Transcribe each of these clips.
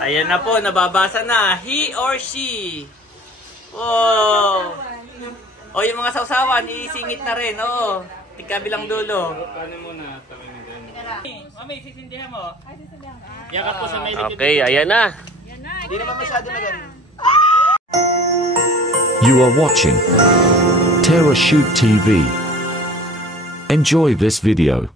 Ayan na po, nababasa na. He or she. Oh. O yung mga sausawan, iisingit na rin. Oo. Tigkabilang dulo. Mami, sisindihan mo. Yakap po sa may likid. Okay, ayan na. Hindi naman masyado na ganun. You are watching Terra Shoot TV. Enjoy this video.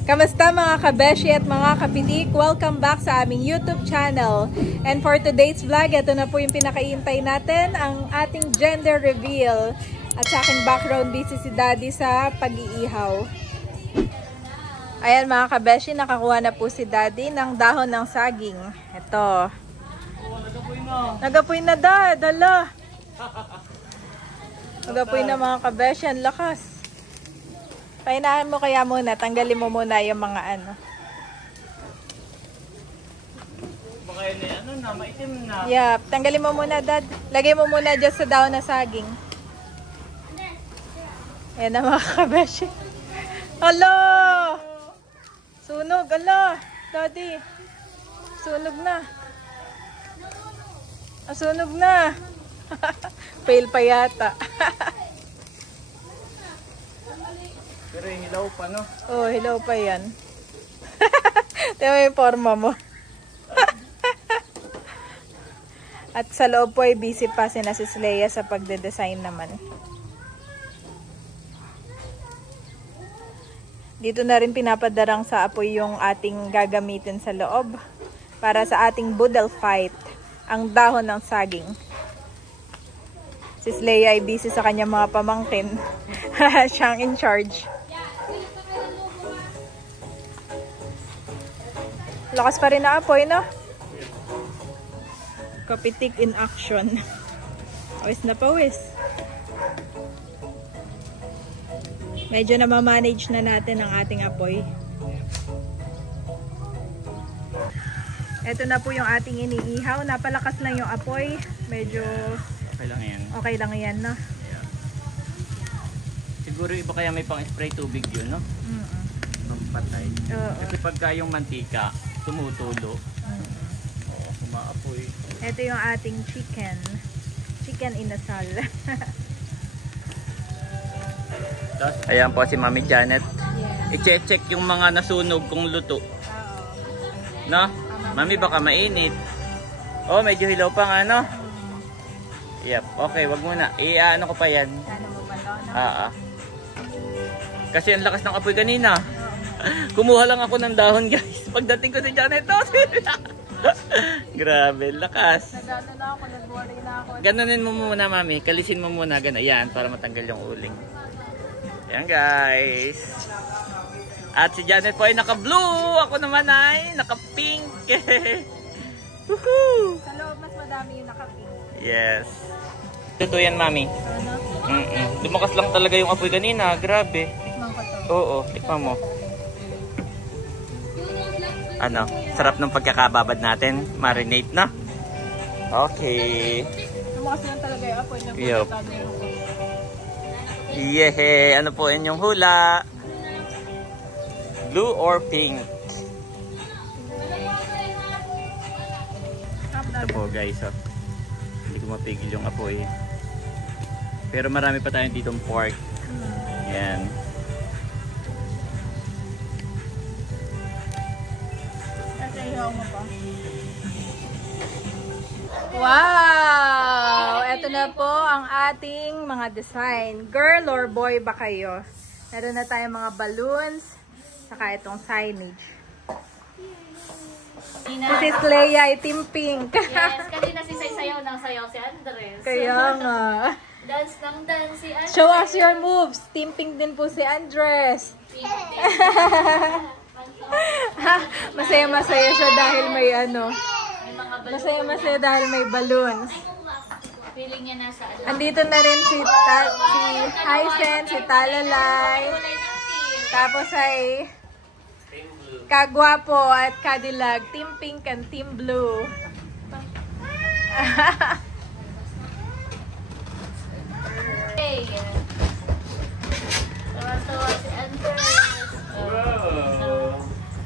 Kamusta mga kabeshi at mga kapitik? Welcome back sa aming YouTube channel. And for today's vlog, ito na po yung pinakaintay natin, ang ating gender reveal. At sa aking background, busy si Daddy sa pag-iihaw. Ayan mga kabeshi, nakakuha na po si Daddy ng dahon ng saging. Ito. Nagapoy na Dad, dala. Nagapoy na mga kabeshi, ang lakas. Painahan mo kaya muna, tanggalin mo muna yung mga ano. Baka yun eh, ano na, maitim na. Yep, tanggalin mo muna Dad. Lagay mo muna dyan sa dahon na saging. Ayan na mga kabeshi. Hala! Sunog, ala! Daddy! Sunog na. Sunog na. Fail pa yata. Pero yung hilaw pa, no? Oh, hilaw pa yan. Tingnan mo yung forma mo. At sa loob po ay busy pa si Leia sa pagde-design naman. Dito na rin pinapadarang sa apoy yung ating gagamitin sa loob para sa ating boodle fight, ang dahon ng saging. Si Leia ay busy sa kanyang mga pamangkin. Siyang in charge. Lakas pa rin na apoy, no? Kapitik in action. Pawis na pawis. Medyo na ma-manage na natin ang ating apoy. Ito na po yung ating iniihaw. Napalakas lang yung apoy. Medyo Okay lang yan. okay lang yan, no? Yeah. Siguro iba kaya may pang-spray tubig yun, no? Pampatay. Kasi pagka yung mantika, tumutulo. Umaapoy. Ito yung ating chicken. Chicken inasal. Ayan po si Mami Janet. Yeah. I-check yung mga nasunog kung luto. No? Mami, baka mainit. Oh, medyo hilaw pa nga, no? Yep. Okay, wag muna. I-ano ko pa yan. Sana mo ba to, no? Kasi ang lakas ng apoy kanina. Kumuha lang ako ng dahon, guys. Pagdating ko si Janet, grabe, lakas. Nagano na ako, nag-worry na ako. Ganunin mo muna, Mami. Kalisin mo muna. Ayan, para matanggal yung uling. Ayan, guys. At si Janet po ay naka-blue. Ako naman ay naka-pink. Woohoo! Sa loob, mas madami yung naka-pink. Yes. Ito yan, Mami. Ano? Lumakas lang talaga yung apoy kanina. Grabe. Tikman ko to. Oo, tikman mo. Ano? Sarap ng pagkakababad natin. Marinate na. Okay. Lumakas lang talaga yung apoy. Yup. Yehe! Ano po inyong hula? Blue or pink? Ito po guys. Oh. Hindi ko mapigil yung apoy. Pero marami pa tayong ditong pork. Yan. Wow! Ito na po ang ating mga design. Girl or boy ba kayo? Meron na tayong mga balloons, saka itong signage. Si Leia ay team pink. Yes, kanina si sayaw ng sayaw si Andres. Kaya nga. Dance ng dance si Andres. Show us your moves. Team pink din po si Andres. Masaya-masaya siya dahil may ano. May mga balloon. Masaya-masaya dahil may balloons. Feeling niya nasa ano. Andito na rin si Hysen, si Talalay. Tapos ay Kagwapo at Kadilag. Team Pink and Team Blue. Hey! Tawa-tawa si Andres. Wow!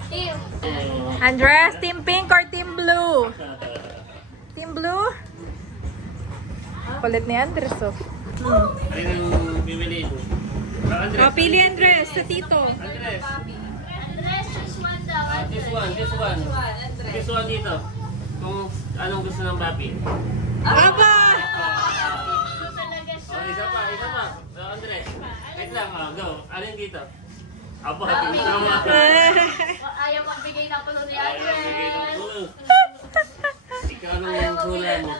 Team! Andres, Team Pink or Team Blue? Kulit ni Andres, oh. Ano yung bibili mo? Andres. Oh, pili Andres, sa tito. Andres. Andres, choose one daw. This one. This one dito. Kung anong gusto ng papi. Aba! Ito talaga siya. Oh, isa pa. Andres. Wait lang, go. Ano yung dito? Apo, Papi. tama. Ayaw magbigay ng pulo ni Ayaw, sige, Andres. tulo. Ikaw anong hula mo?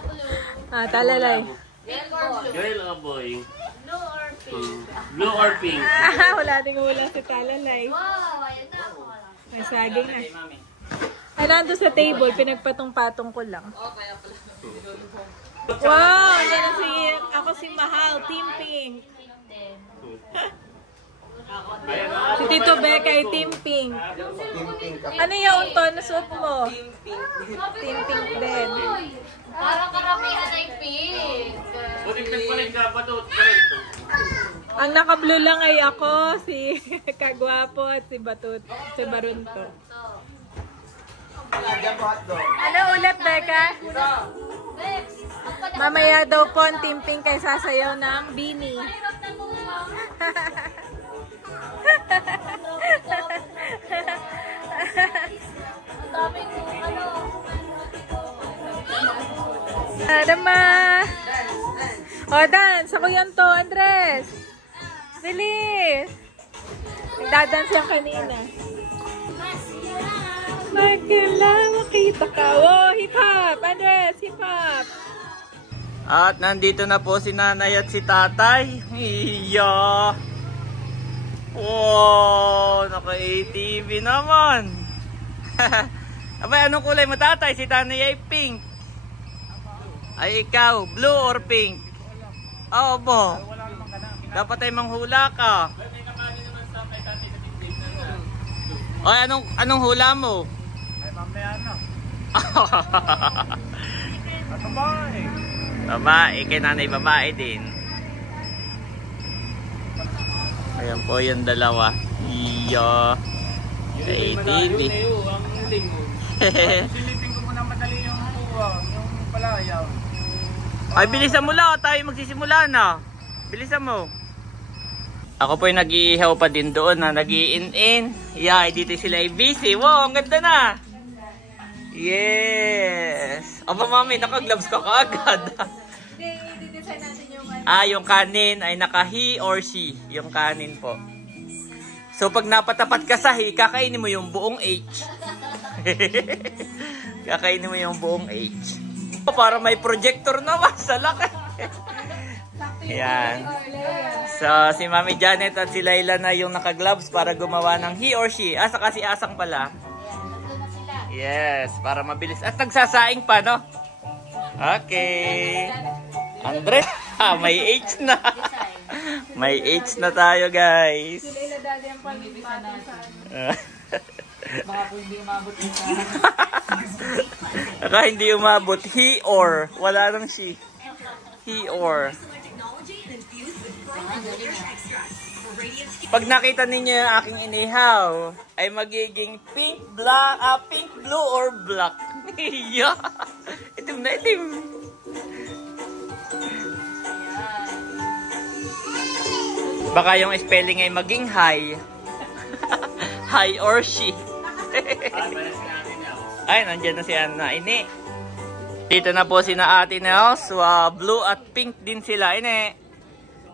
Ah, talalay. Girl or boy? Blue or pink? Blue or pink? Wala ding hula si talalay. Wow, ayun na ako. May saging na. Ay, nandun sa table, pinagpatong-patong ko lang. Wow! Ako si Mahal, Team Pink. Si Tito Becca ay Team Pink. Ano yung to na suot mo? Team Pink din. Parang karamihan ay pink. Butik nagpalit ka, batot pa rin ito. Ang naka-blue lang ay ako, si Kagwapo at si Batut, si Barunto. Ano ulit, Becca? Mamaya daw po ang Team Pink ay sasayaw ng Beanie. Adama! O, dance! Ako yun to, Andres! Bilis! Nagdadance yan kanina. Magkala, makita ka. Oh, hip-hop! Andres, hip-hop! At nandito na po si nanay at si tatay. Iya! Wow! Naka-ATV naman! Abay, anong kulay mo tatay? Si tatay ay pink. Ay ikaw, blue or pink? Oo bo. Dapat ay manghula ka. Ay, anong hula mo? Ay, mamaya na. Babae. Babae, kay nanay babae din. Ayan po yung dalawa. Iya. Sa ATV. Silipin ko muna madali yung palayaw. Ay, bilisan mo lang. Tayo magsisimula na. Bilisan mo. Ako po yung nag-iihaw pa din doon na nag-i-in-in. Yeah, dito sila ay busy. Wow, ang ganda na. Yes. Aba, mami, naka-gloves ka kaagad. I-design natin yung Yung kanin ay naka he or she. Yung kanin po. So, pag napatapat ka sa he, kakainin mo yung buong H. Kakainin mo yung buong H. Para may projector naman sa laki. Yan. So, si Mami Janet at si Layla na yung naka-gloves para gumawa ng he or she. Saka si Asang pala. Yes, para mabilis. At nagsasaing pa, no? Okay. Andres, may H na. May H na tayo, guys. Si Layla dati ang pag-ibisa natin. Baka po hindi umabot yung Baka hindi umabot. He or. Wala nang she. He or. Pag nakita ninyo yung aking inihaw, ay magiging pink, black, pink, blue, or black. Yeah. Itim na itim. Baka yung spelling ay maging high. High or she. Ay, nandiyan na si Ana. Ini. Dito na po si na Ate Nels. Blue at pink din sila. Ini.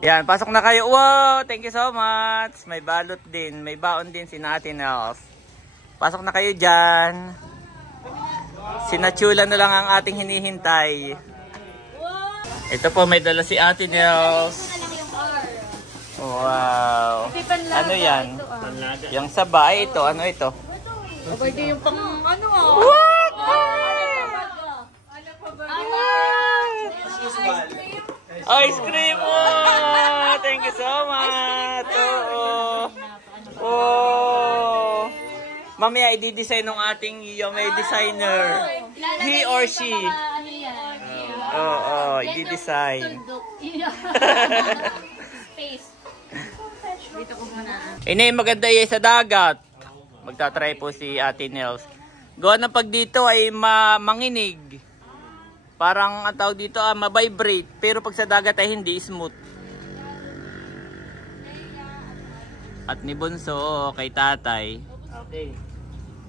Yan, pasok na kayo. Wow, thank you so much. May balot din. May baon din si na Ate Nels. Pasok na kayo dyan. Sinachula na lang ang ating hinihintay. Ito po, may dala si Ate Nels. Wow. Ano yan? Yung sabay, ito. Ano ito? Pwede yung pang ano What? Ice cream! Oh, thank you so much! Oh. Mamaya i-design ng ating may designer. He or she. Oo, i-design. Ini maganda yan sa dagat. Magta-try po si Ate Nels. Gawa na pag dito ay manginig. Parang ang tawag dito, mabibrate. Pero pag sa dagat ay hindi, smooth. At ni Bunso, kay tatay. Okay.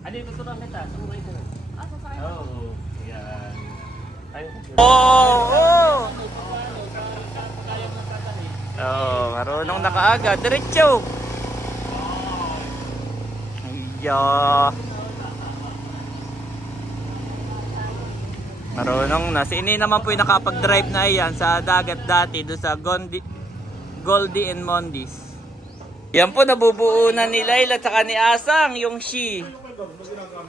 Ano yung tuturuan kita? Sumukay ko. Oo. Yan. Oh, marunong na kaagad. Diretso. Yeah. Marunong na. Si Ini naman po yung nakapag-drive na yan sa dagat dati doon sa Goldie and Mondis. Yan po, nabubuo na ni Laila at saka ni Asang yung she.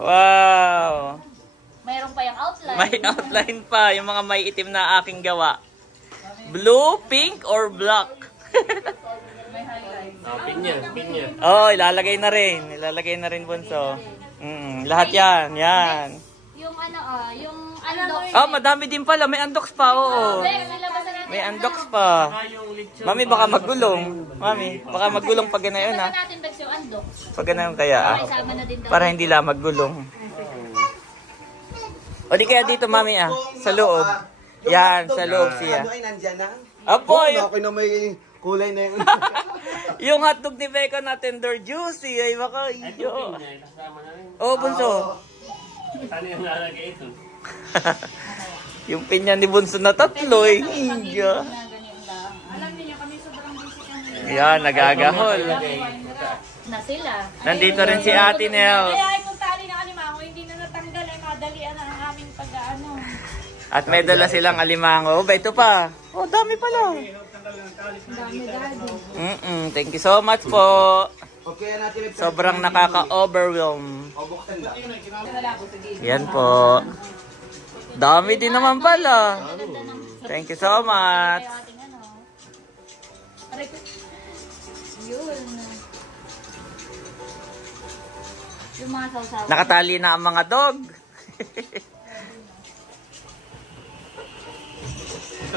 Wow. Mayroon pa yung outline. May outline pa yung mga may itim na aking gawa. Blue, pink, or black? Pinya. Oh, ilalagay na rin. Ilalagay na rin, Bunso. Lahat yan. Yan. Yung yung undox. Oh, madami din pala. May undox pa, oo. May undox pa. Mami, baka magulong. Mami, baka magulong pag ganayon, ha? natin ba yung undox? Pag ganayon kaya, Sama na din daw. para hindi lang maggulong. O di kaya dito, Mami, sa loob. Yan, sa loob siya. Ano ay nandyan na? Apo, Okay na may kulay na yun. yung hotdog ni Becca na tender juicy. Ay, baka iyo. Oh, Bunso. Ano yung nalagay ito? Yung pinya ni Bunso na tatlo, eh. Iya. Yan, nagagahol. Na sila. Nandito rin si Ate Nels. Kaya itong tali na alimango, hindi na natanggal ay madalian na ang aming pag-ano. At may dala silang alimango. Ba, ito pa. Oh, dami pala. Thank you so much po. Okay natin. Sobrang nakaka-overwhelm. Buksan lang. Yan po. Dami din naman pala. Thank you so much. Yun. Yung mga sausaw. Nakatali na ang mga dog.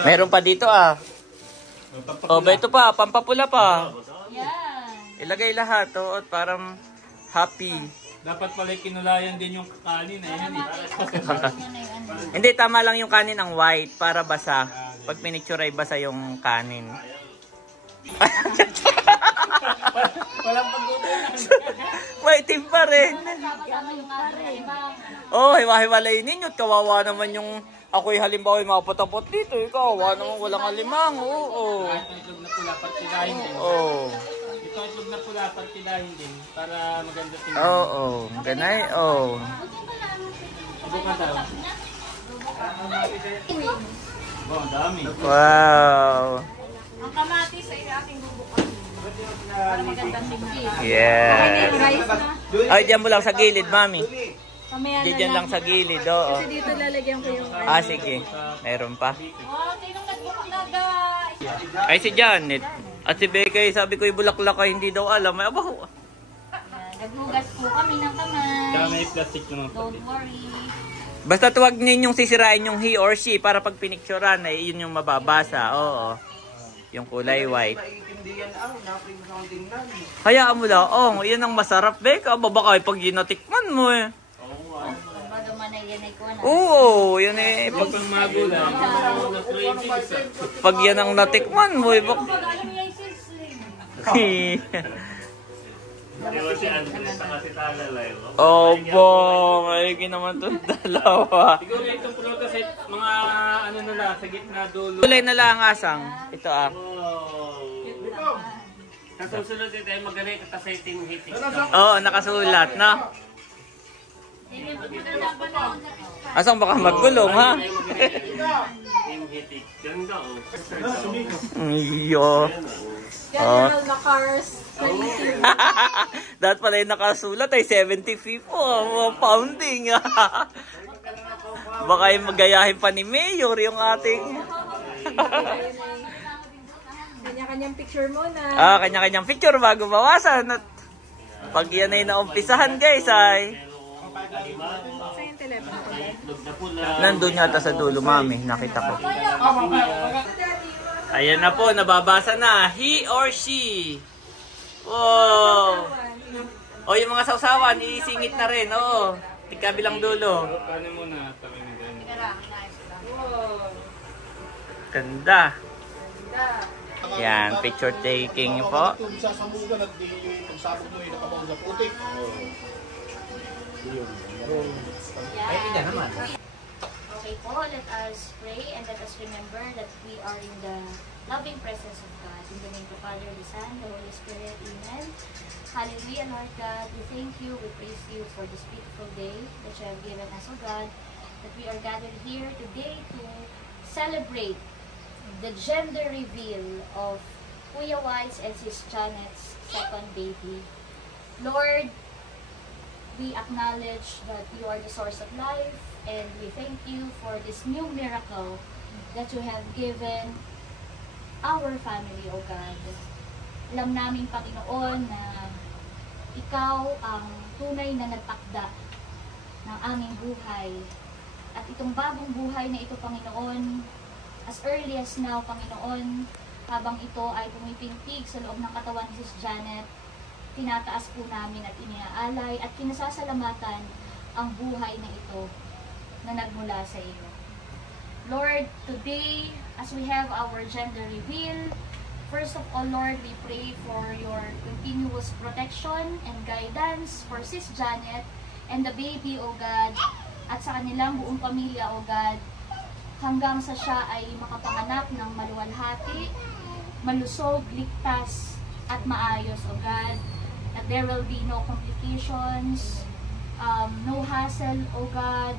Meron pa dito, Oh, ba ito pa, pampapula pa. Yan. Ilagay lahat, at parang happy. Dapat pala kinulayan din yung kanin na yan. Hindi, tama lang yung kanin ang white para basa. Pag pinicture ay basa yung kanin. Walang pagkukunan. Waiting pa rin. Kasama yung Oh, hiwa-hiwalay ninyo. Kawawa naman yung ako'y halimbawa ay mapatapot dito. Kawawa naman walang alimang. Oo. Ito itlog na pula, partidahin din. Oo. Ito itlog na pula, partidahin din. Para maganda tingnan. Oo. Ganay. Oo. Abo ka daw. Oh, ang dami. Wow. Ang kamatis ay aking bubukan. Para magandang tingnan. Yes. Rice na. Ay, diyan mo lang sa gilid, Mami. Kamaya na Diyan lang sa gilid, oo. Kasi dito lalagyan ko yung Sige. Meron pa. Oh, sinong nagbukak na guys? Ay, si Janet. At si Becca, sabi ko yung bulaklak ay hindi daw alam. Ay, abaho. Naghugas po kami ng kamay. Kaya may plastic naman pati. Don't worry. Basta tuwag ninyong sisirain yung he or she para pag pinicturean ay yun yung mababasa. Oo. Yung kulay white. Maiintindihan ang napring sa akong tingnan. Hayaan mo lang. Oh, yun ang masarap, Becca. Baka pag ginatikman mo eh. Bago manay ko na. Oo, yun eh. Pag pang magulang, na crazy isa. Pag yan ang natikman mo eh. Di ba si Andres na kasi talalay? Opo, maigi naman itong dalawa. Siguro itong prutas ay mga ano na lang, sa gitna dulo. Kulay na lang asang. Ito Oh. Sa susunod ito ay magaling kasi team hitting. Oo, nakasulat, no? Asang baka magulong, ha? Team hitting. Ganda oh. Iyo. General na cars. Dapat pala yung nakasulat ay 75 po. Pounding. Baka yung magayahin pa ni Mayor yung ating... Kanya-kanyang picture muna. Kanya-kanyang picture bago bawasan. At pag yan ay naumpisahan, guys, ay... Saan yung telepono ko? Nandun yata sa dulo, Mami. Nakita ko. Ayan na po, nababasa na. He or she. Wow. O, yung mga sausawan, iisingit na rin. Oo. Tigkabilang dulo. Paano mo na? Ganda. Yan, picture taking po. Sasamugan at di pagsabog mo yung nakabang sa putik. Okay po, let us pray and let us remember that we are in the loving presence of God. In the name of the Father, the Son, the Holy Spirit. Amen. Hallelujah, Lord God. We thank you, we praise you for this beautiful day that you have given us, O God, that we are gathered here today to celebrate the gender reveal of Kuya White's and Sis Janet's second baby. Lord, we acknowledge that you are the source of life, and we thank you for this new miracle that you have given our family, O God. Alam namin, Panginoon, na ikaw ang tunay na nagtakda ng aming buhay. At itong bagong buhay na ito, Panginoon, as early as now, Panginoon, habang ito ay pumipintig sa loob ng katawan ni Sis Janet, tinataas po namin at iniaalay at kinasasalamatan ang buhay na ito na nagmula sa iyo. Lord, today, as we have our gender reveal, first of all, Lord, we pray for your continuous protection and guidance for Sis Janet and the baby, O God, at sa kanilang buong pamilya, O God, hanggang sa siya ay makapanganak ng maluwalhati, malusog, ligtas, at maayos, O God. That there will be no complications, no hassle, O God,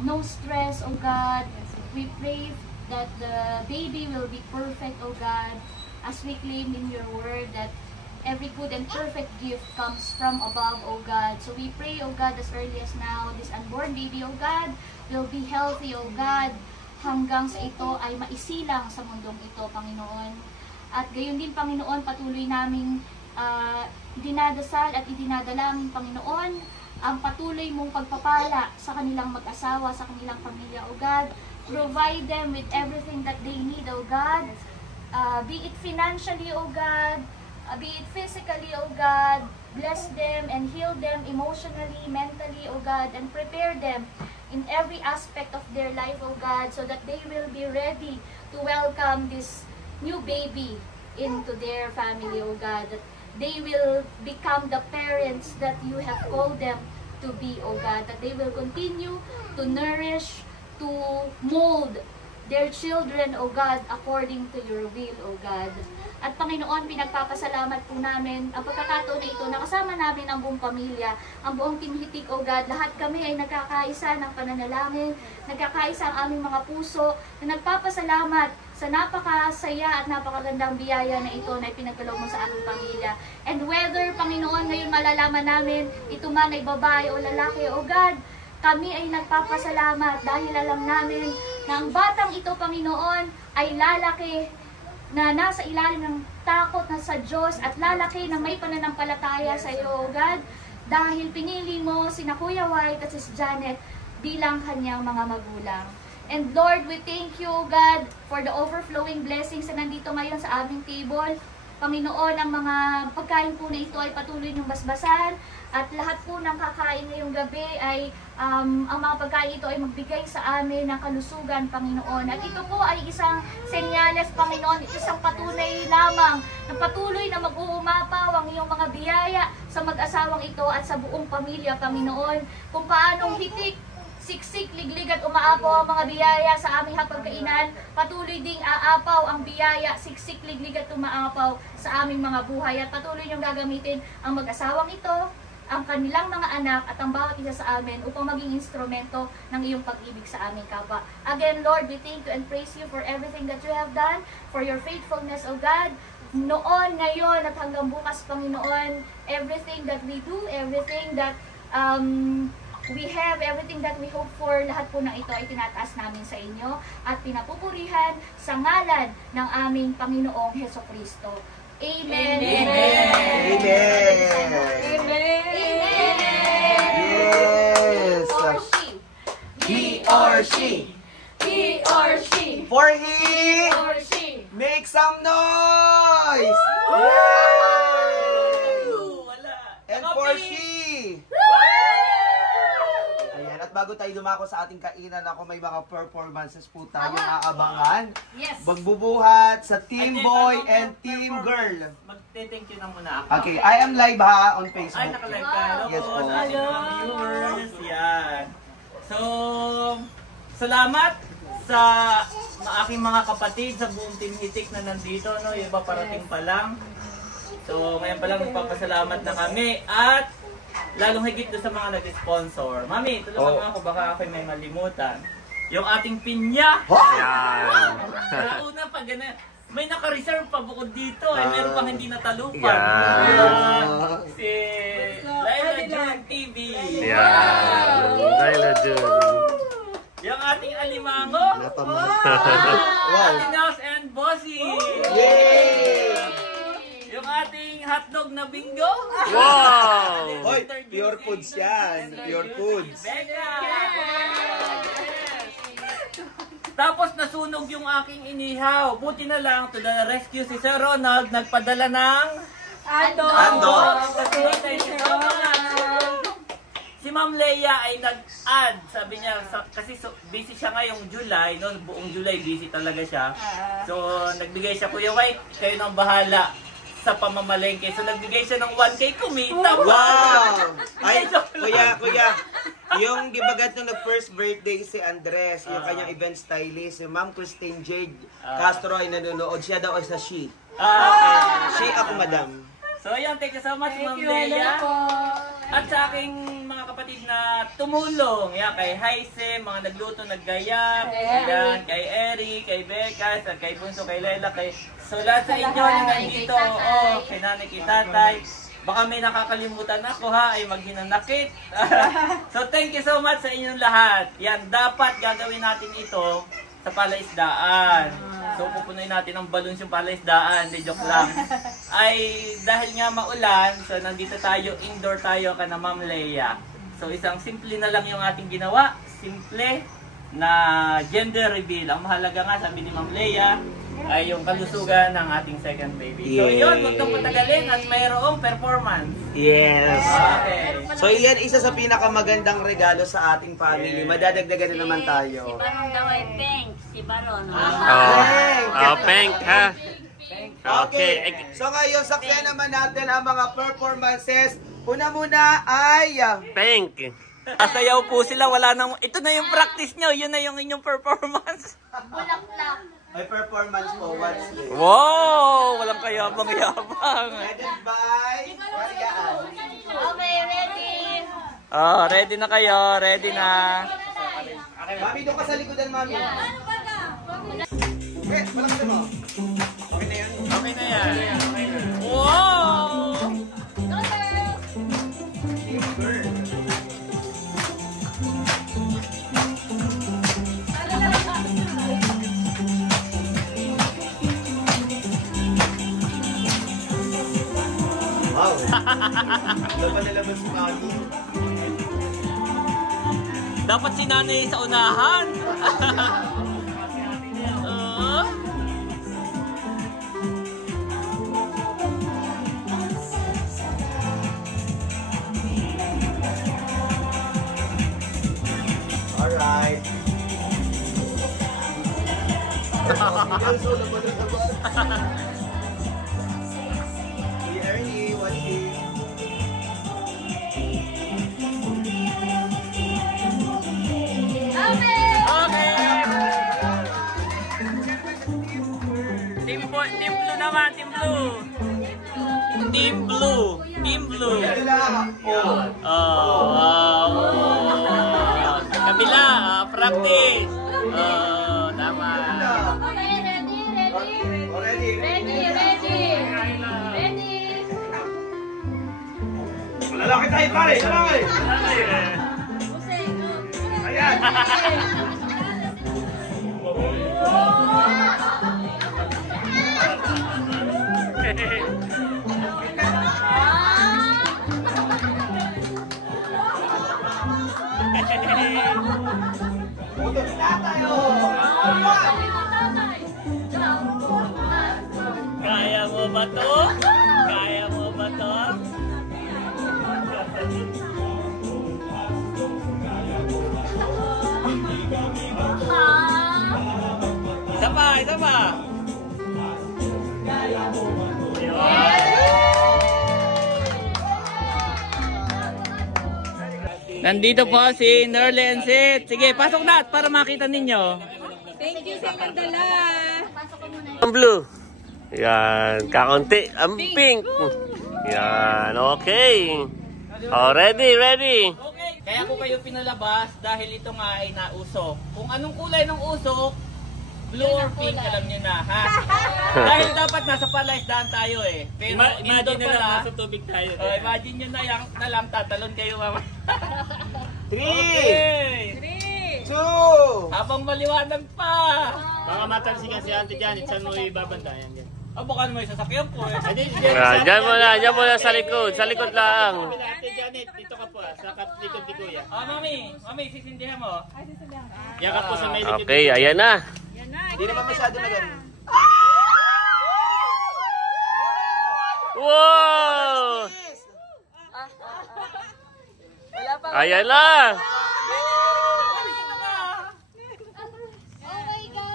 no stress, O God. We pray that the baby will be perfect, O God, as we claim in your word that every good and perfect gift comes from above, O God. So we pray, O God, as early as now, this unborn baby, O God, will be healthy, O God, hanggang sa ito ay maisilang sa mundong ito, Panginoon. At gayon din, Panginoon, patuloy naming dinadasal at idinadalangin, Panginoon, ang patuloy mong pagpapala sa kanilang mag-asawa, sa kanilang pamilya, O God. Provide them with everything that they need, O God. Be it financially, O God, be it physically, O God. Bless them and heal them emotionally, mentally, O God, and prepare them in every aspect of their life, O God, so that they will be ready to welcome this new baby into their family, O God. That they will become the parents that you have called them to be, O God. That they will continue to nourish, to mold their children, O God, according to your will, O God. At Panginoon, pinagpapasalamat po namin ang pagkakataon na ito, nakasama namin ang buong pamilya, ang buong Team Hitik, O God. Lahat kami ay nagkakaisa ng pananalangin, nagkakaisa ang aming mga puso, na nagpapasalamat sa napakasaya at napakagandang biyaya na ito na ipinagkaloob mo sa aming pamilya. And whether, Panginoon, ngayon malalaman namin, ito man ay babae o lalaki, O God, kami ay nagpapasalamat dahil alam namin na ang batang ito, Panginoon, ay lalaki na nasa ilalim ng takot na sa Diyos at lalaki na may pananampalataya sa iyo, O God, dahil pinili mo sina Kuya White at Sis Janet bilang kanyang mga magulang. And Lord, we thank you, O God, for the overflowing blessings na nandito ngayon sa aming table. Panginoon, ang mga pagkain po na ito ay patuloy niyong basbasan at lahat po ng kakain ngayong gabi ay ang mga pagkain ito ay magbigay sa amin ng kalusugan, Panginoon. At ito po ay isang senyales, Panginoon, isang patunay lamang na patuloy na mag-uumapaw ang iyong mga biyaya sa mag-asawang ito at sa buong pamilya, Panginoon. Kung paanong hitik, siksik, liglig at umaapaw ang mga biyaya sa aming hapagkainan, patuloy ding aapaw ang biyaya, siksik, liglig at umaapaw sa aming mga buhay. At patuloy niyong gagamitin ang mag-asawang ito, ang kanilang mga anak at ang bawat isa sa amin upang maging instrumento ng iyong pag-ibig sa aming kapwa. Again, Lord, we thank you and praise you for everything that you have done, for your faithfulness, O God. Noon, ngayon, at hanggang bukas, Panginoon, everything that we do, everything that we have, everything that we hope for, lahat po ng ito ay tinataas namin sa inyo at pinapupurihan sa ngalan ng aming Panginoong Hesukristo. Amen. Amen. Amen. Yes. He or she. He or she. He or she. For he. He or she. Make some noise. And for she. Ayan. At at bago tayo dumako sa ating kainan, ako may mga performances po tayo aabangan. Yes. Magbubuhat sa Team Boy and Team Girl. Magte-thank you na muna ako. Okay, I am live ha on Facebook. Ay, naka-live ka. Hello Yes po po. sa ating mga viewers. Yan. So, salamat sa aking mga kapatid sa buong Team Hitik na nandito. No? Yung iba parating pa lang. So, ngayon pa lang nagpapasalamat na kami. At lalong higit doon sa mga nag-sponsor. Mami, tulungan mo ako. Baka ako may malimutan. Yung ating pinya. Yan. Una pa ganun. May naka-reserve pa bukod dito. Meron pang hindi natalupan. Yan. Si Laila June TV. Yan. Laila June. Yung ating alimango. Wow. Tinaos and Bossy. Yay! Yung ating hotdog na bingo. Wow! Hoy, pure foods yan. Pure foods. Becca. Tapos nasunog yung aking inihaw. Buti na lang, to the rescue si Sir Ronald, nagpadala ng Ando. Thank you so much. Si Ma'am Leia ay nag-add, sabi niya, kasi busy siya ngayong July, no? Buong July busy talaga siya. So, nagbigay siya, Kuya White, kayo nang bahala sa pamamalengke. So, nagbigay siya ng 1K kumita. Wow! Ay, kuya, yung di ba nung nag-first birthday si Andres, yung kanyang event stylist, si Ma'am Christine Jade Castro ay nanonood. Siya daw ay sa she. Okay. She ako, madam. So, ayun, thank you so much, Ma'am Leia. At sa aking mga kapatid na tumulong, yan, kay Haise, mga nagluto, naggaya, yan, kay Eri, kay Becca, sa kay Bunso, kay Lela, kay... So, lahat sa inyo na nandito, kay nanay, kay tatay, baka may nakakalimutan ako ha, ay maghinanakit. So, thank you so much sa inyong lahat. Yan, dapat gagawin natin ito sa palaisdaan. So, pupunuin natin ng balloons yung palaisdaan. Di joke lang. Ay, dahil nga maulan, so nandito tayo, indoor tayo ka na Ma'am Leia. So, isang simple na lang yung ating ginawa. Simple na gender reveal. Ang mahalaga nga, sabi ni Ma'am Leia, ay yung kalusugan ng ating second baby. So, yun, huwag nang patagalin at mayroong performance. Yes. Okay. So, yan isa sa pinakamagandang regalo sa ating family. Madadagdagan na naman tayo. Si Baron daw ay pink. Si Baron. Pink, ha? Okay. So, ngayon, sakyan naman natin ang mga performances. Una muna ay... Pink. Sasayaw po sila, wala nang... Ito na yung practice nyo, yun na yung inyong performance. Bulaklak. May performance po. What's this? Wow! Walang kayabang-yabang. Headed by Mariaan. Okay, ready? Oh, ready na kayo, ready na. Mami, doon ka sa likodan, Mami. Wait, walang mo. Okay na yan? Okay na yan. Wow! Team Girl. Wow. Dapat pa nalabas si Mami. Dapat si nanay sa unahan. Alright. Ernie, what's this? Team Blue naman, Team Blue. Team Blue. Team Blue. Kabila, practice. Tama. Okay, ready? Ready. Lalaki tayo pare, lalaki. Ayan. Kaya mo ba to? Kaya mo ba to? Isa pa. Nandito po si Nerly and Sid. Sige, pasok na para makita ninyo. Thank you sa inyong dala. Ang blue. Yan, kakunti. Ang pink. Yan, okay. Oh, ready. Okay, kaya ko kayo pinalabas dahil ito nga ay nausok. Kung anong kulay ng usok, blue or pink, alam niyo na, ha? Dahil dapat nasa palaisdaan tayo eh. Pero indoor pala, nasa tubig tayo. Imagine nyo na lang, tatalon kayo mama. 3, 2, Habang maliwanag pa. Baka matalsikan si Auntie Janet, saan mo ibabantayan yan? Bukan mo yung sasakyan po eh. Diyan muna sa likod. Sa likod lang. Auntie Janet, dito ka po, sa likod ni Kuya. Mami, sisindihan mo. Yakap po sa may likod. Okay, ayan na. hindi naman masyado na ganun. Wow! Ayan na.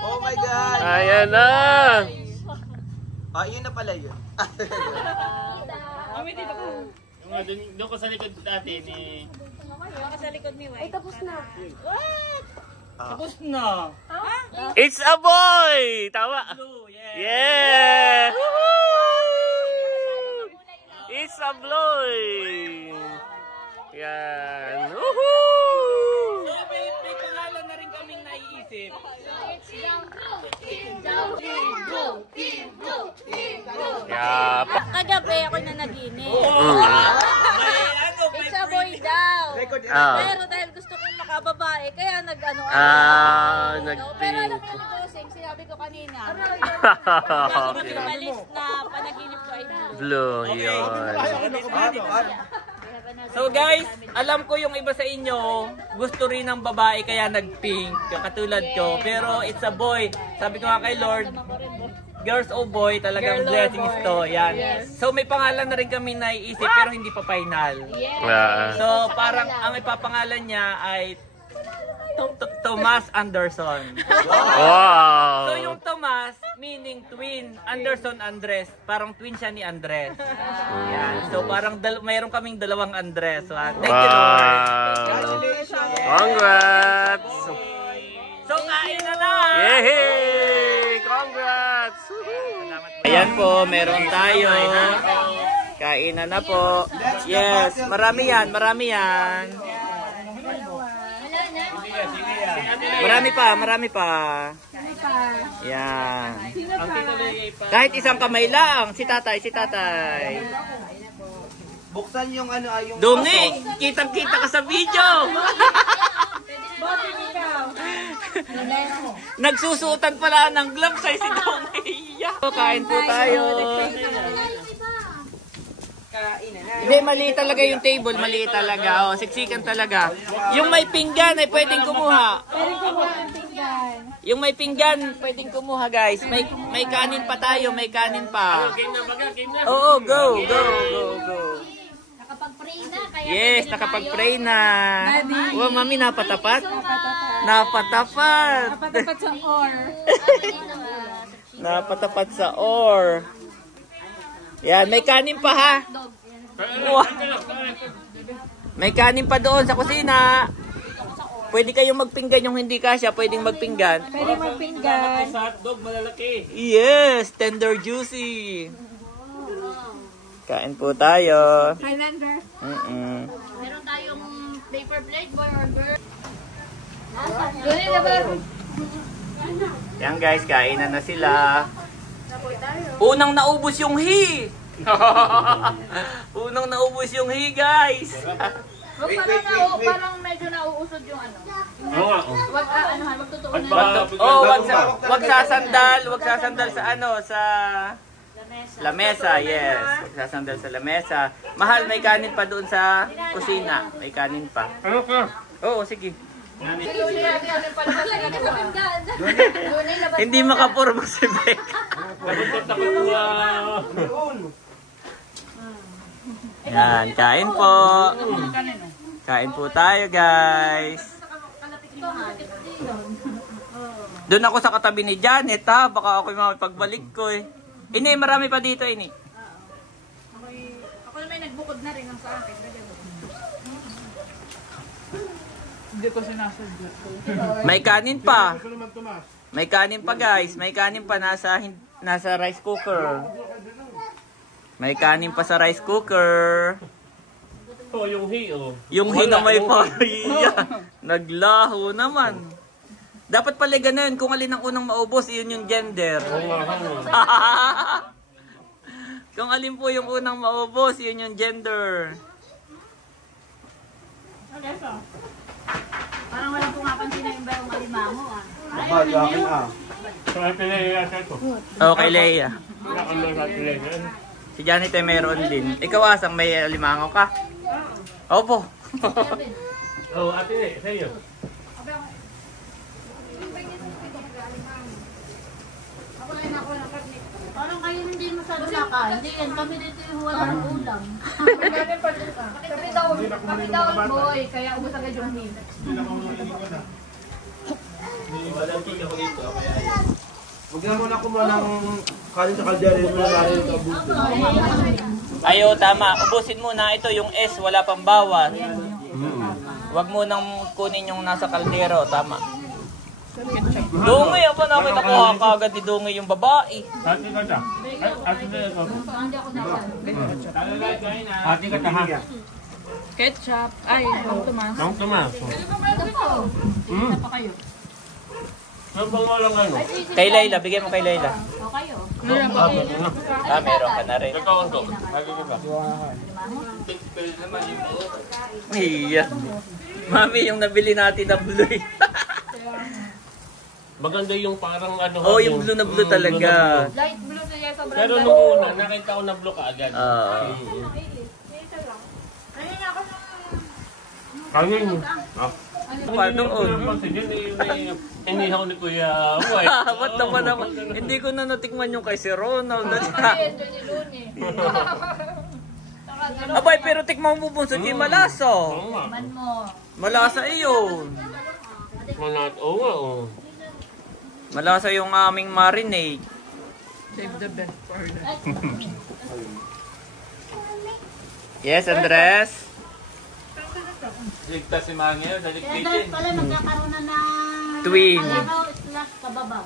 Oh my God! Ayan na. Yun na pala yun. Mami, dito ko. Doon ko sa likod natin ni... Tapos na. Tapos na. It's a boy! Tama. Blue, yeah. Yeah! Woohoo! It's a boy! Yan. Woohoo! So, may pangalan na rin kaming naiisip. Yeah. Kagabi ako na naginig. May It's a boy daw. Ah. Pero dahil gusto kong makababae, kaya nag-ano Pero alam mo yung dosing, sinabi ko kanina. Okay. Malis na panaginip ko ay Blue, yun. So guys, alam ko yung iba sa inyo gusto rin ng babae kaya nag-pink, katulad ko. Pero it's a boy. Sabi ko nga kay Lord, girls o boy, talagang blessings to. Yan. So may pangalan na rin kami naiisip pero hindi pa final. So parang ang ipapangalan niya ay Tomas Anderson. Wow! So yung Tomas, meaning twin. Anderson, Andres. Parang twin siya ni Andres. Yan. So parang mayroon kaming dalawang Andres. So, thank you, Lord. Congrats! So kain na na! Yay! Congrats! Ayan po, meron tayo. Kainan na po. Yes, marami yan. Marami pa. Yan. Kahit isang kamay lang, si tatay. Buksan yung yung... Dumi, kitang-kita ka sa video. Nagsusuotan pala ng gloves ay si Dumi. Kain po tayo. Hindi, maliit talaga yung table. Maliit talaga. Siksikan talaga. Yung may pinggan ay pwedeng kumuha. Yung may pinggan, pwedeng kumuha guys. May kanin pa tayo. May kanin pa. Oo, go. nakapag-pray na. Kaya Yes, nakapag-pray na. Wow, mami, napatapat? Napatapat. Napatapat sa or. Napatapat sa or. Yan, may kanin pa ha. Wow. May kanin pa doon sa kusina. Pwede kayong magpinggan yung hindi kasya, pwedeng magpinggan. Pwede magpinggan. Sa hotdog, malalaki. Yes, tender juicy. Kain po tayo. Highlander. meron tayong paper plate, boy or girl. Yan guys, kainan na sila. Unang naubos yung hi. Unang naubos yung hi guys. Parang medyo nauusod yung ano. Wag tutuunan. Wag sasandal sa ano, sa lamesa, yes. Wag sasandal sa lamesa. Mahal, may kanin pa doon sa kusina. May kanin pa. Oo, sige. Hindi makapurma si Beck. Yan, kain po. Kain po tayo, guys. Doon ako sa katabi ni Janet ha. Baka ako yung pagbalik ko eh. Ini, marami pa dito ini. Ako naman nagbukod na rin ang sa akin. Hindi ko sinasadya. May kanin pa. May kanin pa guys. May kanin pa nasa rice cooker. May kanin pa sa rice cooker. Oh, yung hi, oh. Yung hi na may pariya. Naglaho naman. Dapat pala ganun. Kung alin ang unang maubos, yun yung gender. Kung alin po yung unang maubos, yun yung gender. Parang walang pumapansin na yung barong alimango ah. Okay, Leia. Si Janet ay meron din. Ikaw asang may alimango ka? Opo. Oh, ate, sa iyo. Parang kayo hindi masyado ka. Hindi yan, kami dito yung wala ng ulam. Kami daw boy, kaya ubos agad yung meal. Huwag na muna kumuha ng kanin sa kaldero yung mga narin ito. Ayo, tama. Ubusin muna. Ito yung S, wala pang bawas. Huwag mo nang kunin yung nasa kaldero. Tama. Dungay, apa namin nakuha kagad ni Dungay yung babae. Ate ka ta. Ate ka ta. Hindi ako naman. Ate ka ta ha. Ketchup. Ay, ang tumas. Ang tumas. Ito po. Isa pa kayo. Ano bang walang ano? Kay Layla, bigay mo kay Layla. O kayo. Ah, meron ka na rin. Ikaw ang to. Lagi ka ba? Iya. Mami, yung nabili natin na blue. Maganda yung parang ano. Oh, yung blue na blue talaga. Light blue siya sa brand. Pero nung una, nakita ko na blue ka agad. Kanin. Pardon. Inihaw ni Kuya White. Ba't naman naman? Hindi ko na natikman yung kay si Ronald. Abay, pero tikman mo bunso, di malasa. Man mo. Malasa iyon. Oo nga, oo. Malasa yung aming marinade. Save the best for that. Yes, Andres? Ligtas si Mangi yun, Kaya naligpitin. dahil pala magkakaroon na ng Twin. Kalahaw slash kababaw.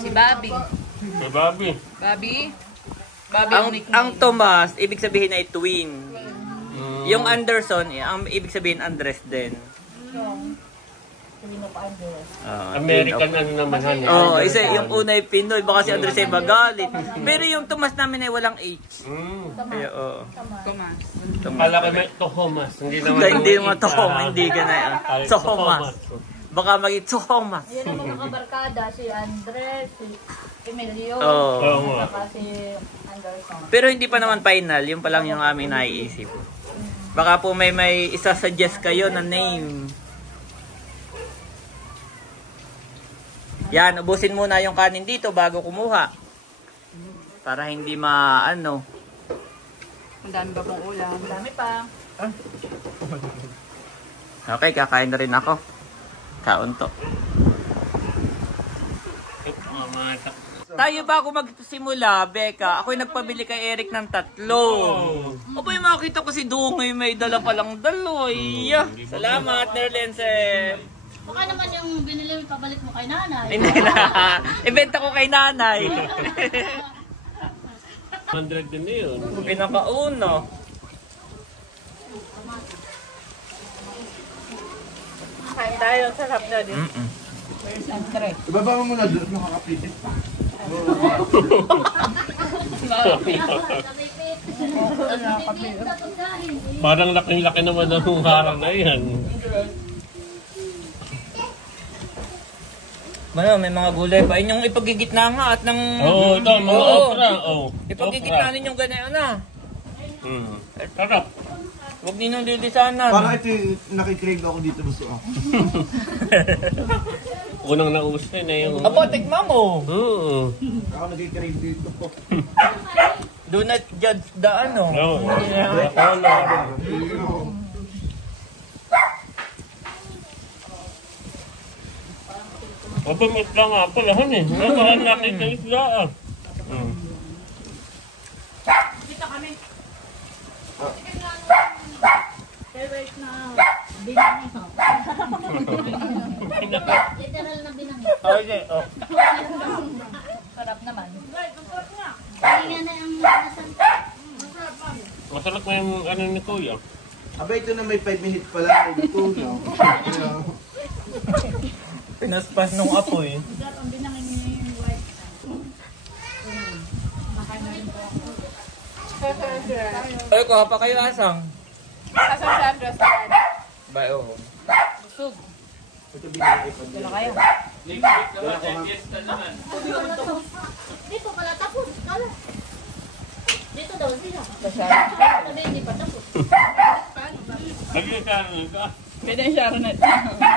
Si Bobby. Kay Bobby. Bobby Ang Tomas, ibig sabihin ay twin. Yung Anderson, ang ibig sabihin Andres din. American ano naman han. Oh, isa yung una ay Pinoy, baka si Andres ay magalit. Pero yung Tomas namin ay walang H. Kaya oo. Kala ko may Tohomas. Hindi naman. Hindi naman Tohomas, hindi ka na. Tohomas. Baka maging Tohomas. Yan ang mga kabarkada, si Andres, si Emilio, Oo. saka si Anderson. Pero hindi pa naman final, yun pa lang yung aming naiisip. Baka po may isa-suggest kayo na name. Yan, ubusin muna yung kanin dito bago kumuha. Para hindi maano. Ang dami ba pong ulam? Ang dami pa. Okay, kakain na rin ako. Kaunto. Tayo ba ako magsimula, Becca? Ako'y nagpabili kay Eric ng 3. Abay, makita ko si Dungoy may dala palang daloy. Salamat, Nerlense. Baka naman yung binili mo, pabalik mo kay nanay. Hindi na. Ibenta ko kay nanay. 100 din yun. Pinakauna. Kain tayo, sarap na din. Ibaba mo muna doon, makakapitit pa. Parang laking-laki naman ang harang na yan. Ano, may mga gulay pa. Inyong ipagigitna nga at ng... Oo, ito, mga okra. Ipagigitna ninyo gano'n na. Sarap. Huwag ninyong lilisanan. Parang ito nakikrave ako dito gusto ko. Unang naubos na yung... Aba, tikma mo. Oo. Ako nakikrave dito po. Do not judge the ano. No. Mapamit lang nga po lahan eh. Nakahan natin sa isla ah. Kita kami. Favorite na binangi. Literal na binangi. Okay, oh. Sarap naman. Hindi nga na yung nasan. Masarap na yung ano ni Kuya. Aba, ito na may 5 minutes pa lang. Ito na. Pinaspas nung apoy. Ang binangi ni White. Ay, kuha pa kayo asang. Asan sa address card? Bye, oh. Busog. Ito binigay pa Dala kayo. Dito pala tapos. Kala. Dito daw sila. Sabi hindi pa tapos. Nag-iisaran ka. Pwede yung Sharonet.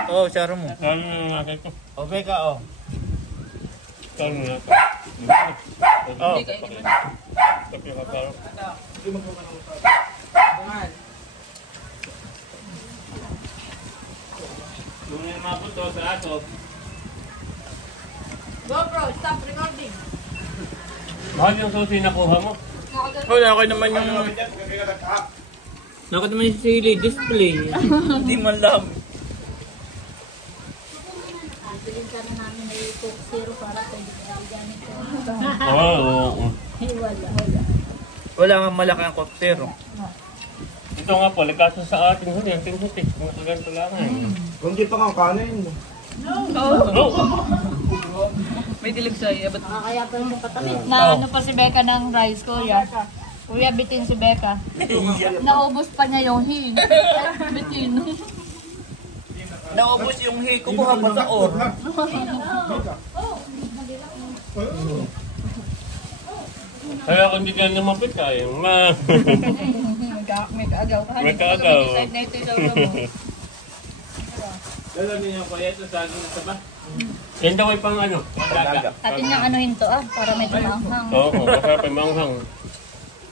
Oh, Sharon mo. Saan na natin ko? Okay ka, oh. Saan na natin? Oh. Kapya ka paro. Doon yung mapunto sa ato. GoPro, stop recording. Mahal yung susi na kuha mo. Wala ako naman yung... Nakot naman yung sili display. Hindi man lang. Bilhin ka na namin na yung Coke Zero para sa ganit ko. Oo. Wala. Wala nga malaki ang koptero. Ito nga po, nagkaso sa ating huli, ang tinghutik. Mga kaganto lang eh. Kung di pa kang kanin. May dilig sa'yo. Kaya pa yung patamit. Na ano pa si Becca ng rice, kuya. Kuya, bitin si Becca. Naubos pa niya yung hi. Bitin. Naubos yung hay ko, buha pa sa or. Kaya kung di ka lumapit tayo, May kaagaw. May kaagaw. Alam niyo ko ito sa akin sa ba? yan daw ay pang ano? Daga. Atin niyang anuhin to para medyo maanghang. Oo, masarap ay manghang.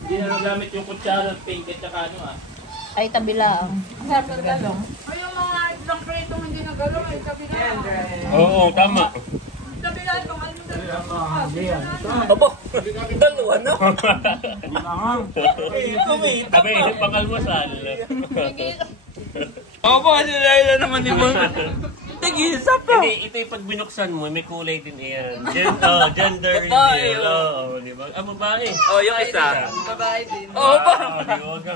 Hindi na nagamit yung kutsara at pink at saka ano ah. Ay, tabilaang. Ay, yung mga isang pritong hindi nagalong ay sabi na. Oo, tama. Sabi na itong ano na. Aba, dalawa na. Kumita Sabi, pa. pang-almusal. Aba, sila naman ni Mon. Nag-iisa pa. Hindi, ito yung pag binuksan mo, may kulay din yan. Gender Babae, reveal. Oo, di ba? Ah, babae. Oh, yung isa. Babae din. Oh, ba? Di ba?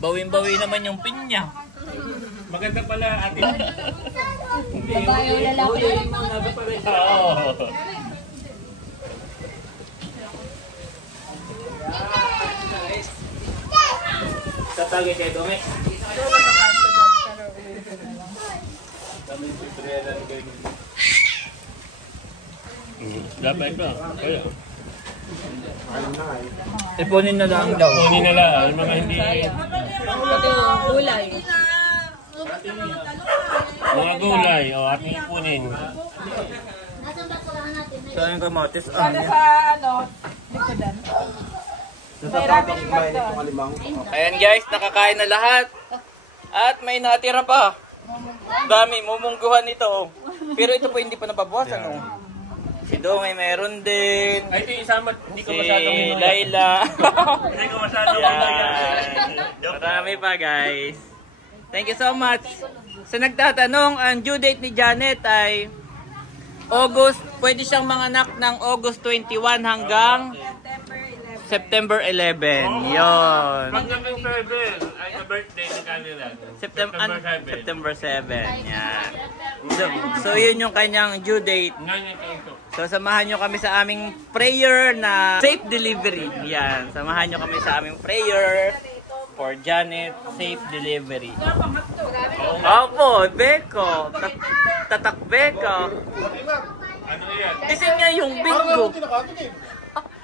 Bawin-bawi naman yung pinya. Maganda pala atin. Babae o lalaki. Oo. Tatagay kayo doon eh. Dapat ka. Kaya. Ipunin na lang daw. Kunin na lang. Mga hindi... Kulay. Mga gulay. O, ating ipunin. Nasaan ba kulahan natin? Saan yung kamatis? Ano sa ano? Likodan. May rubbish bag doon. Ayan guys, nakakain na lahat. At may natira pa. Dami, mumungguhan ito. Pero ito po hindi pa nababawasan. Oh. Si Domay meron din. Ay, ito yung isama. Hindi ko Si masyadong hinuya. Laila. Hindi ko masyadong hinuya. Yan. Marami pa guys. Thank you so much. Sa nagtatanong, ang due date ni Janet ay August, pwede siyang manganak ng August 21 hanggang September 11. Yon. Pag naging 7, ay na birthday ni kanila. September 7. Yan. So yun yung kanyang due date. Ngayon ito. So samahan nyo kami sa aming prayer na safe delivery. Yan. Samahan nyo kami sa aming prayer for Janet safe delivery. Opo, Beko. Tatak Beko. Ano yan? Kasi nga yung bingo.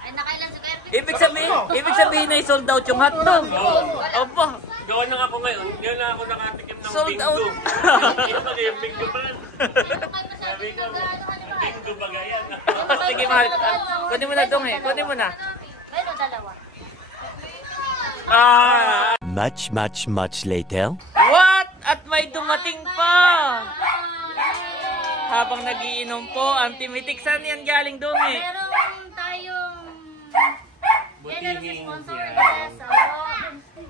Ay, nakailan si Kuya? Ibig sabihin na sold out yung hotdog. Opo. Gawa na ako ngayon. Ngayon na ako nakatikim ng Sold bingo. out. Ito pala yung bingo pa. Sabi ko. Bingo ba yan? Sige, mahal. Kunin mo na dong eh. Kunin mo na. Mayroon dalawa. Much later. What? At may dumating pa. habang nagiinom po ang Timitik. Saan yan galing doon eh? Meron tayong Butihing sponsor, yan. yes,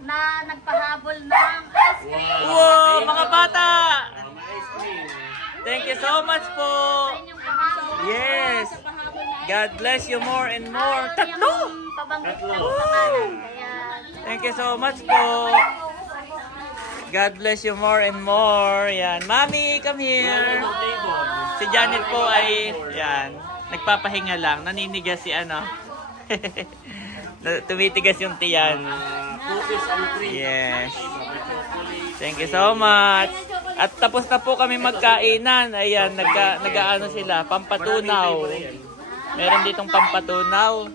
na nagpahabol ng ice cream. Wow, mga bata! Ice cream. Thank you so much po. Inyong pahabol. Yes. God bless you more and more. Tatlo! Yung pabanggit ng pangalan. Kaya, Thank you so much po. God bless you more and more. Yan. Mami, come here. Si Janet po ay, yan, nagpapahinga lang. Naninigas si ano. Tumitigas yung tiyan. Cookies and cream. Yes. Thank you so much. At tapos na po kami magkainan. Ayan, nag-ano sila, pampatunaw. Meron ditong pampatunaw.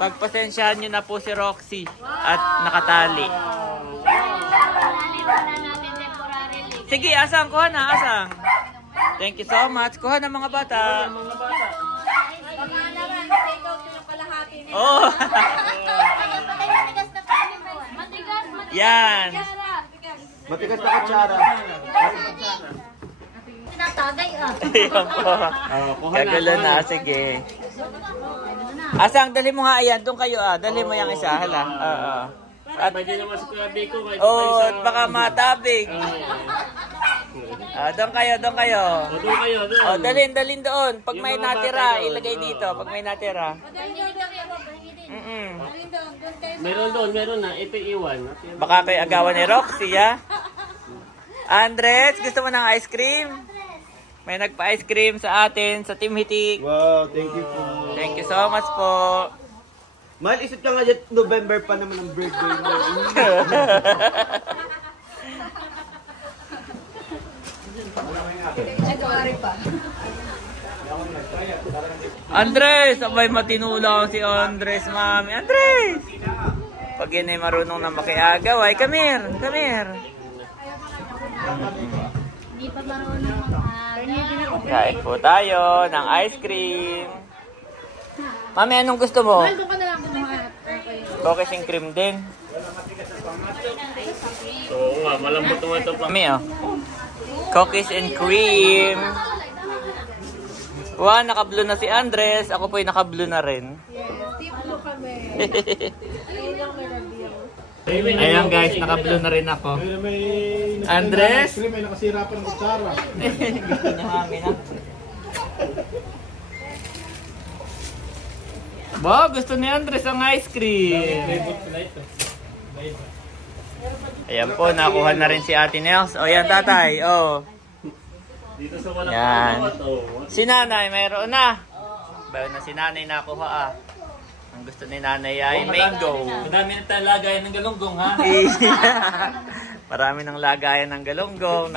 Pagpasensyahan nyo na po si Roxy at nakatali. Sige, asang, kuha na, asang. Thank you so much. Kuha na mga bata. Oh. Yan. Matigas na kutsara. tinatagay ah. Ayan po. Kagulo na, sige. Asang, dali mo nga ayan. Doon kayo ah. Dali mo yung isa. Hala. Oo. At pwede naman sa kabi ko. Oh, at baka matabig. Doon kayo, doon kayo. Doon kayo, doon. Oh, dalhin doon. Pag may natira, ilagay dito. Pag may natira. Meron na. Ito iwan. Baka kayo agawan ni Roxy, ha? Andres, gusto mo ng ice cream? May nagpa-ice cream sa atin, sa Team Hitik. Wow, thank you po. Thank you so much po. Mahal, isip ka nga dyan, November pa naman ang birthday mo. Andres! Abay matinulaw si Andres, mami. Andres! Pag yun ay marunong na makiagaw, ay come here, come here. Hindi pa marunong mag-aga. Kain po tayo ng ice cream. Mami, anong gusto mo? Cookies and cream din. Oo nga, malambot naman ito pa. Mami, oh. Cookies and cream. Wow, naka-blue na si Andres. Ako po ay naka-blue na rin. Team blue kami. Ayan guys, naka-blue na rin ako. Andres? May nakasira pa ng kutsara. Gusto niya mami na. Wow, gusto ni Andres ang ice cream. Ayan po, nakuha na rin si Ate Nels. O yan tatay, o. Dito sa walang Yan. pagkakot, oh. Si nanay, mayroon na. Bayo na si nanay nakuha ah. Ang gusto ni nanay ay mango. Madami na tayong lagayan ng galunggong, ha? Marami ng lagayan ng galunggong.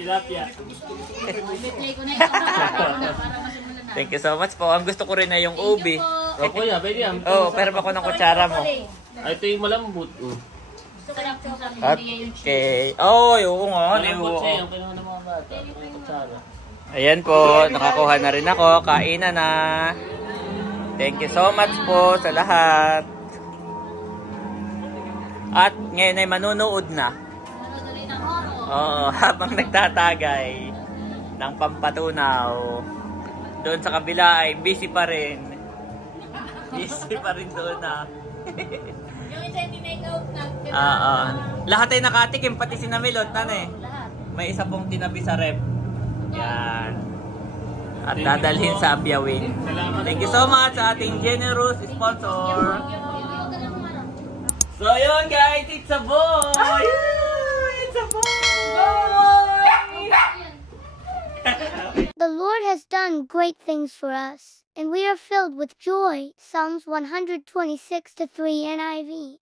Tilapia. I-play ko na ito para masimulan na. Thank you so much po. Ang gusto ko rin ay yung ubi. O, kuya, pwede yan. Oh, pero ako ng kutsara mo. Ay, ito yung malambot. Sarap po sa Okay. Oh, oo nga. Malambot siya yung kinuha ng mga bata. Yung kutsara. Ayan po, nakakuha na rin ako. Kainan na. Thank you so much po sa lahat. At ngayon ay manunood na. Oo, habang nagtatagay ng pampatunaw. Doon sa kabila ay busy pa rin. Busy pa rin doon na. Yung isa yung tinake out na. Lahat ay nakatikim, pati si Namilot. May isa pong tinabi sa rep. Yan. At dadalhin sa Abyawin. Thank you so much sa ating generous sponsor. So yun guys, it's a boy! It's a boy! The Lord has done great things for us, and we are filled with joy. Psalms 126:3 NIV.